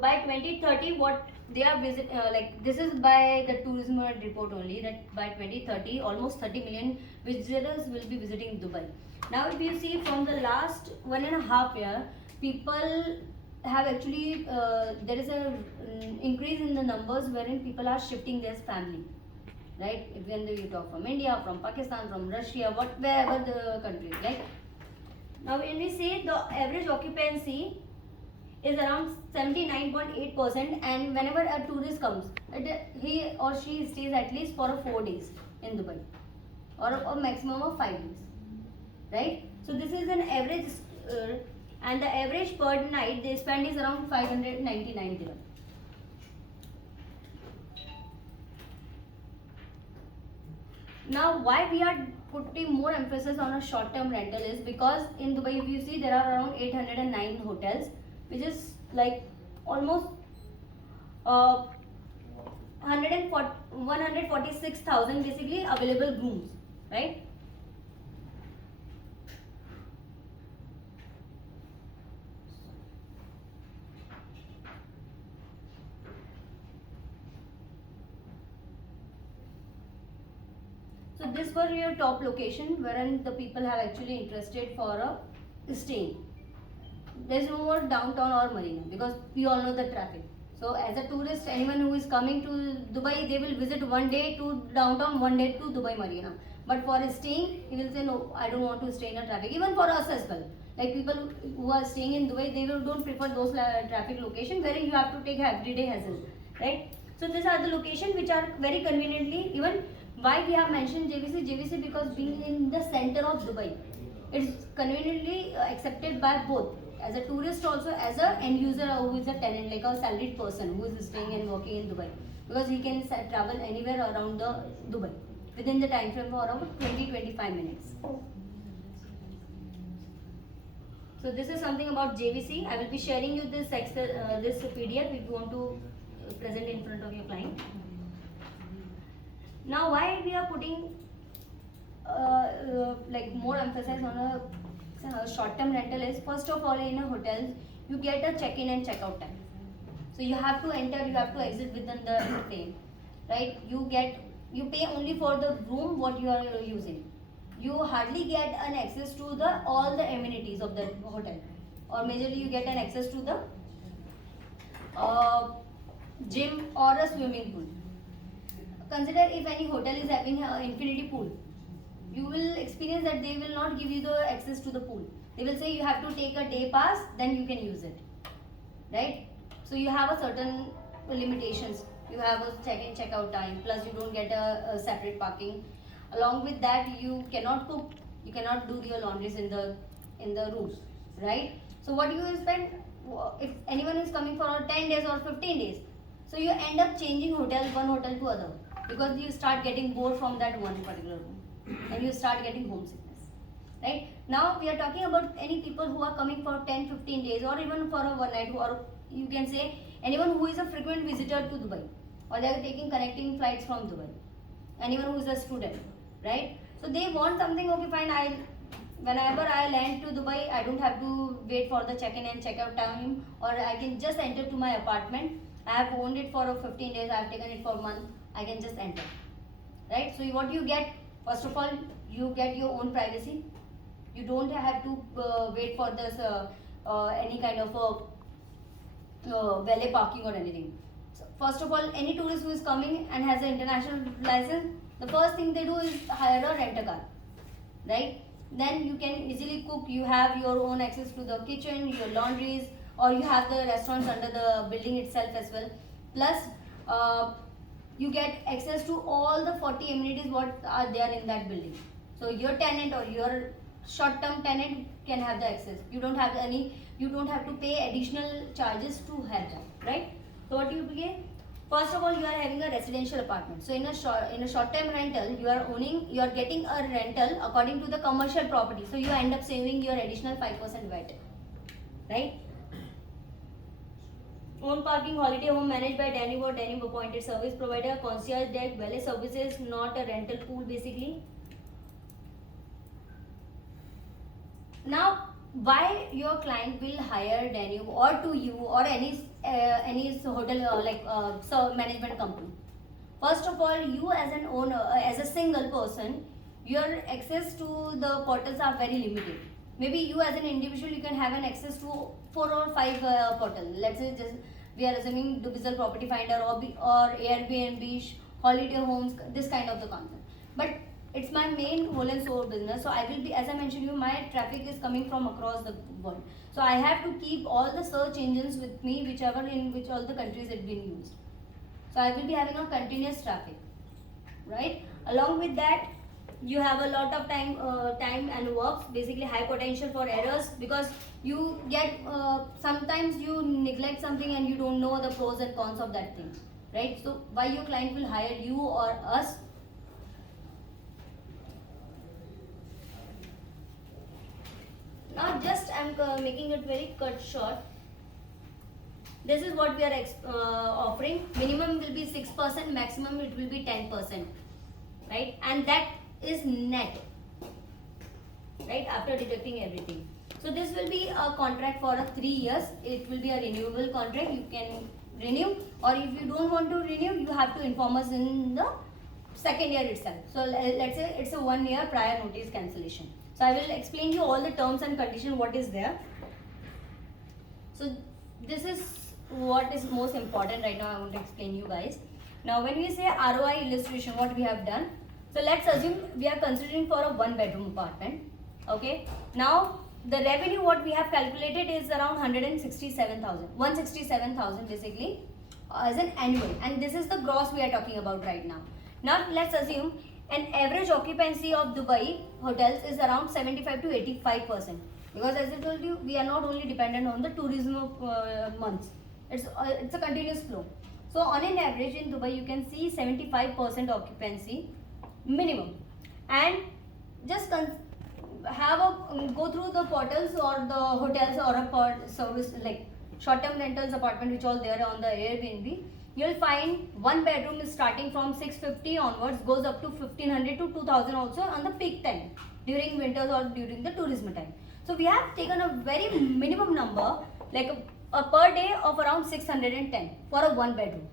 by 2030 what they are like this is by the tourism report only, that by 2030 almost 30 million visitors will be visiting Dubai. Now if you see from the last 1.5 year, people have actually there is a increase in the numbers wherein people are shifting their family, right? When you talk from India, from Pakistan, from Russia, wherever the country, right? Now when we say the average occupancy is around 79.8%, and whenever a tourist comes, he or she stays at least for 4 days in Dubai, or a maximum of 5 days, right? So this is an average, and the average per night they spend is around 599 dirham. Now why we are putting more emphasis on a short term rental is because in Dubai, if you see, there are around 809 hotels, which is like almost 146,000 basically available rooms, right? So this were your top location wherein the people have actually interested for a staying. There is no more downtown or marina because we all know the traffic. So as a tourist, anyone who is coming to Dubai, they will visit one day to downtown, one day to Dubai marina. But for staying, he will say no, I don't want to stay in a traffic. Even for us as well, like people who are staying in Dubai, they don't prefer those traffic locations wherein you have to take everyday hassle, right? So these are the locations which are very conveniently. Even why we have mentioned JVC because being in the center of Dubai, it's conveniently accepted by both, as a tourist also, as a end user who is a tenant, like a salaried person who is staying and working in Dubai, because he can travel anywhere around the Dubai within the time frame for around 20-25 minutes. So this is something about JVC. I will be sharing you this this PDF if you want to present in front of your client. Now why we are putting like more emphasis on a short-term rental is, first of all, in a hotel you get a check-in and check-out time. So you have to enter, you have to exit within the frame, right? You pay only for the room what you are using. You hardly get an access to all the amenities of the hotel, or majorly you get an access to the gym or a swimming pool. Consider if any hotel is having an infinity pool, you will experience that they will not give you the access to the pool. They will say you have to take a day pass, then you can use it, right? So you have a certain limitations. You have a check-in, check-out time, plus you don't get a separate parking. Along with that, you cannot cook, you cannot do your laundries in the rooms, right? So what you will spend, if anyone is coming for 10 days or 15 days, so you end up changing one hotel to other, because you start getting bored from that one particular room and you start getting homesickness, right? Now we are talking about any people who are coming for 10-15 days or even for a one night, or you can say anyone who is a frequent visitor to Dubai, or they are taking connecting flights from Dubai, anyone who is a student, right? So they want something, okay fine, whenever I land to Dubai, I don't have to wait for the check-in and check-out time, or I can just enter to my apartment. I have owned it for 15 days, I have taken it for a month, I can just enter, right? So what you get, first of all, you get your own privacy. You don't have to wait for this any kind of valet parking or anything. So first of all, any tourist who is coming and has an international license, the first thing they do is hire a rent-a-car, right? Then you can easily cook. You have your own access to the kitchen, your laundries, or you have the restaurants under the building itself as well. Plus, you get access to all the 40 amenities what are there in that building. So your tenant or your short-term tenant can have the access. You don't have to pay additional charges to have that, right? So what you pay? First of all, you are having a residential apartment. So in a short-term rental, you are getting a rental according to the commercial property. So you end up saving your additional 5% VAT, right? Own parking, holiday home managed by Danube or Danube appointed service provider, concierge deck, valet services, not a rental pool basically. Now why your client will hire Danube or to you or any hotel so management company? First of all, you as an owner, as a single person, your access to the portals are very limited. Maybe you as an individual, you can have an access to 4 or 5 portals. Let's say just we are assuming Dubizzle Property Finder or Airbnb, holiday homes, this kind of the concept. But it's my main whole and soul business, so I will be, as I mentioned you, my traffic is coming from across the world, so I have to keep all the search engines with me, whichever in which all the countries it's been used. So I will be having a continuous traffic, right? Along with that, you have a lot of time and works, basically high potential for errors, because you get sometimes you neglect something and you don't know the pros and cons of that thing, right? So why your client will hire you or us? Now just I'm making it very cut short. This is what we are offering. Minimum will be 6%, maximum it will be 10%, right? And that is net, right, after deducting everything. So this will be a contract for 3 years. It will be a renewable contract. You can renew, or if you don't want to renew, you have to inform us in the second year itself. So let's say it's a 1 year prior notice cancellation. So I will explain you all the terms and conditions what is there. So this is what is most important right now. I want to explain you guys. Now when we say ROI illustration, what we have done. So let's assume we are considering for a 1-bedroom apartment. Okay. Now the revenue what we have calculated is around 167,000 basically as an annual, and this is the gross we are talking about right now. Now let's assume an average occupancy of Dubai hotels is around 75 to 85%, because as I told you, we are not only dependent on the tourism months. It's a continuous flow. So on an average in Dubai, you can see 75% occupancy minimum, and just go through the portals or the hotels or a service like short-term rentals apartment which all there on the Airbnb. You'll find 1 bedroom is starting from 650 onwards, goes up to 1500 to 2000 also on the peak time during winters or during the tourism time. So we have taken a very minimum number, like a per day of around 610 for a 1 bedroom,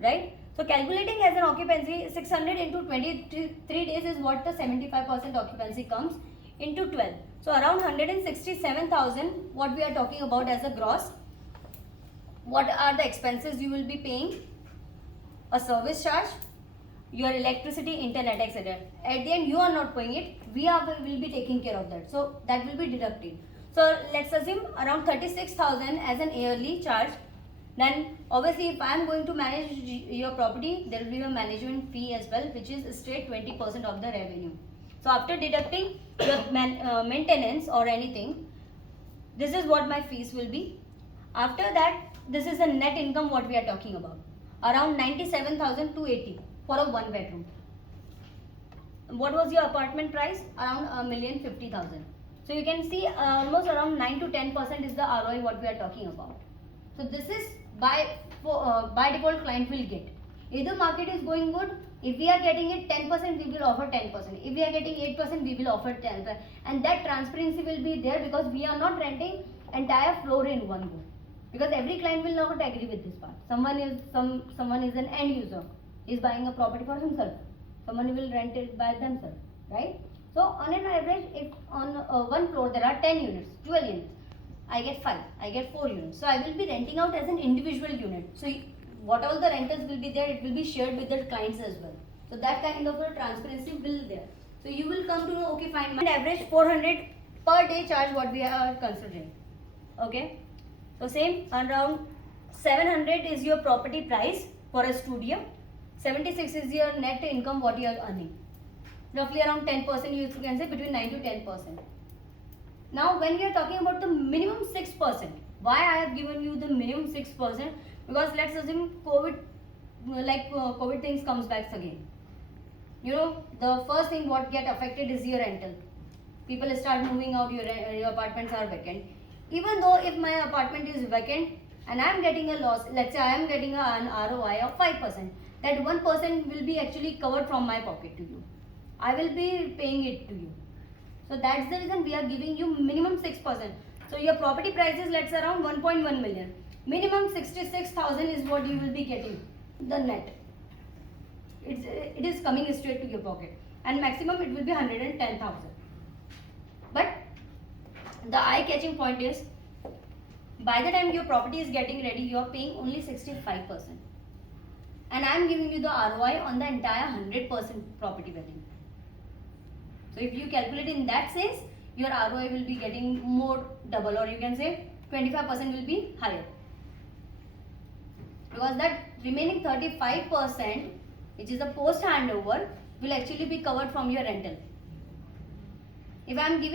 right? So calculating as an occupancy, 600 into 23 days is what the 75% occupancy comes into 12. So around 167,000 what we are talking about as a gross. What are the expenses you will be paying? A service charge, your electricity, internet, etc. At the end you are not paying it, will be taking care of that. So that will be deducted. So let's assume around 36,000 as an yearly charge. Then obviously if I am going to manage your property, there will be a management fee as well, which is straight 20% of the revenue. So after deducting your maintenance or anything, this is what my fees will be. After that, this is the net income what we are talking about, around 97,280 for a 1 bedroom. What was your apartment price? Around 1,050,000. So you can see almost around 9 to 10% is the ROI what we are talking about. So this is by default client will get. Either market is going good, if we are getting it 10%, we will offer 10%. If we are getting 8%, we will offer 10%. And that transparency will be there, because we are not renting entire floor in one go. Because every client will not agree with this part. Someone is an end user, is buying a property for himself. Someone will rent it by themselves, right? So on an average, if on one floor there are 10 units, 12 units, I get 5, I get 4 units. So I will be renting out as an individual unit. So what all the rentals will be there, it will be shared with the clients as well. So that kind of a transparency will be there. So you will come to know, okay, fine, my average 400 per day charge what we are considering. Okay. So same, around 700 is your property price for a studio. 76 is your net income what you are earning. Roughly around 10%, you can say between 9 to 10%. Now when we are talking about the minimum 6%, why I have given you the minimum 6%? Because let's assume COVID things comes back again. You know, the first thing what get affected is your rental. People start moving out, your apartments are vacant. Even though if my apartment is vacant and I am getting a loss, let's say I am getting an ROI of 5%, that 1% will be actually covered from my pocket to you. I will be paying it to you. So that's the reason we are giving you minimum 6%. So your property price is, let's say, around 1.1 million. Minimum 66,000 is what you will be getting, the net. It is coming straight to your pocket, and maximum it will be 110,000. But the eye-catching point is, by the time your property is getting ready, you are paying only 65%, and I am giving you the ROI on the entire 100% property value. So if you calculate in that sense, your ROI will be getting more double, or you can say 25% will be higher, because that remaining 35%, which is the post handover, will actually be covered from your rental. If I am giving